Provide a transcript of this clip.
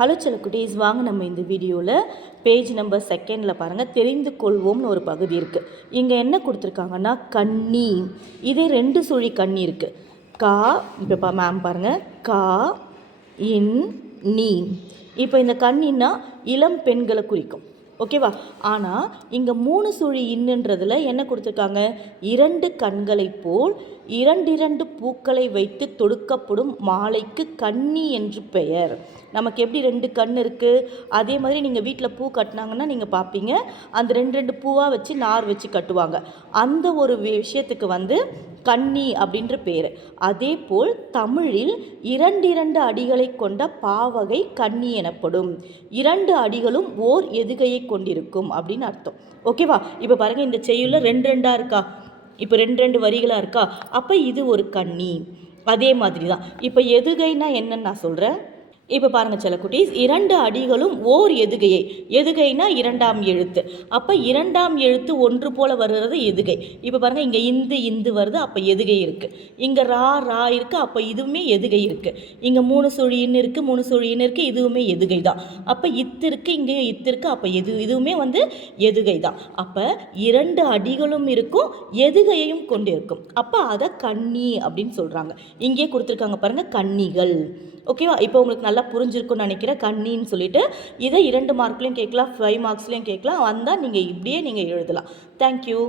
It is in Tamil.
ஹலோ செல்லக்குட்டீஸ் வாங்க நம்ம இந்த வீடியோவில் பேஜ் நம்பர் செகண்டில் பாருங்கள் தெரிந்து கொள்வோம்னு ஒரு பகுதி இருக்குது இங்கே என்ன கொடுத்துருக்காங்கன்னா கண்ணி. இதே ரெண்டு சுழி கண்ணி இருக்குது கா இப்போ பா மேம் பாருங்கள் கா இன் நீ. இப்போ இந்த கண்ணின்னா இளம் பெண்களை குறிக்கும். ஓகேவா? ஆனால் இங்கே மூணு சுழி இன்னுன்றதில் என்ன கொடுத்துருக்காங்க? இரண்டு கண்களைப் போல் இரண்டிரண்டு பூக்களை வைத்து தொடுக்கப்படும் மாலைக்கு கன்னி என்று பெயர். நமக்கு எப்படி ரெண்டு கண் இருக்குது அதே மாதிரி நீங்கள் வீட்டில் பூ கட்டினாங்கன்னா நீங்கள் பார்ப்பீங்க அந்த ரெண்டு ரெண்டு பூவாக வச்சு நார் வச்சு கட்டுவாங்க. அந்த ஒரு விஷயத்துக்கு வந்து கன்னி அப்படின்ற பேர். அதே போல் தமிழில் இரண்டிரண்டு அடிகளை கொண்ட பாவகை கன்னி எனப்படும். இரண்டு அடிகளும் ஓர் எதுகையை கொண்டிருக்கும் அப்படின்னு அர்த்தம். ஓகேவா இப்போ பாருங்கள் இந்த செய்யுள்ள ரெண்டு ரெண்டாக இருக்கா? இப்போ ரெண்டு ரெண்டு வரிகளாக இருக்கா? அப்போ இது ஒரு கன்னி. அதே மாதிரி தான் இப்போ எதுகைனா என்னன்னு நான் சொல்கிறேன் இப்போ பாருங்கள் செல்லக்குட்டீஸ் இரண்டு அடிகளும் ஓர் எதுகையை. எதுகைனா இரண்டாம் எழுத்து. அப்போ இரண்டாம் எழுத்து ஒன்று போல் வருகிறது எதுகை. இப்போ பாருங்கள் இங்கே இந்து இந்து வருது அப்போ எதுகை இருக்குது இங்கே ரா ரா இருக்குது அப்போ இதுவுமே எதுகை இருக்குது இங்கே மூணு சுழின்னு இருக்குது மூணு சுழின்னு இருக்குது இதுவுமே எதுகை தான். அப்போ இத்து இருக்குது இங்கே இத்து இருக்குது அப்போ எது இதுவுமே வந்து எதுகை தான். அப்போ இரண்டு அடிகளும் இருக்கும் எதுகையையும் கொண்டிருக்கும். அப்போ அதை கன்னி அப்படின்னு சொல்கிறாங்க இங்கே கொடுத்துருக்காங்க பாருங்கள் கன்னிகள். ஓகேவா இப்போ உங்களுக்கு நல்லா புரிஞ்சிருக்கும்னு நினைக்கிறேன். கண்ணின்னு சொல்லிட்டு இதை இரண்டு மார்க்லேயும் கேட்கலாம். ஃபைவ் மார்க்ஸ்லேயும் கேட்கலாம். வந்தால் நீங்கள் இப்படியே நீங்கள் எழுதலாம். தேங்க்யூ